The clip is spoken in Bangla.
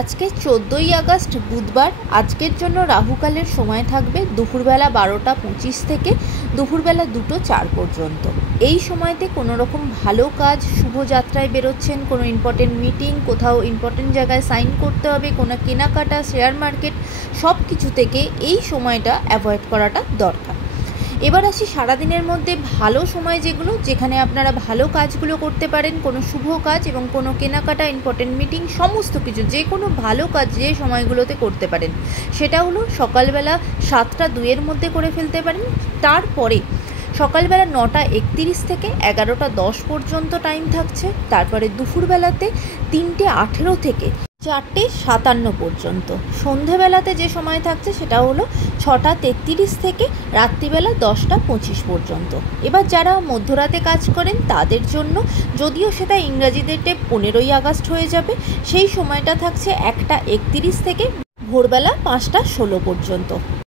আজকে 14ই আগস্ট বুধবার। আজকের জন্য রাহুকালের সময় থাকবে দুপুরবেলা 12টা 25 থেকে দুপুরবেলা 2টো 4 পর্যন্ত। এই সময়তে কোনো রকম ভালো কাজ, শুভযাত্রায় বেরোচ্ছেন, কোনো ইম্পর্টেন্ট মিটিং, কোথাও ইম্পর্টেন্ট জায়গায় সাইন করতে হবে, কোনো কেনাকাটা, শেয়ার মার্কেট, সব কিছু থেকে এই সময়টা অ্যাভয়েড করাটা দরকার। এবার আসি সারাদিনের মধ্যে ভালো সময় যেখানে আপনারা ভালো কাজগুলো করতে পারেন, কোনো শুভ কাজ এবং কোনো কেনাকাটা, ইম্পর্টেন্ট মিটিং, সমস্ত কিছু যে কোনো ভালো কাজ যে সময়গুলোতে করতে পারেন সেটা হলো সকালবেলা 7টা 2 মধ্যে করে ফেলতে পারেন। তারপরে সকালবেলা 9টা 31 থেকে 11টা 10 পর্যন্ত টাইম থাকছে। তারপরে দুপুরবেলাতে 3টে18 থেকে 4টে57 পর্যন্ত। সন্ধেবেলাতে যে সময় থাকছে সেটা হলো 6টা 33 থেকে রাত্রিবেলা 10টা 25 পর্যন্ত। এবার যারা মধ্যরাতে কাজ করেন তাদের জন্য, যদিও সেটা ইংরাজি ডেটে 15ই আগস্ট হয়ে যাবে, সেই সময়টা থাকছে 1টা 31 থেকে ভোরবেলা 5টা 16 পর্যন্ত।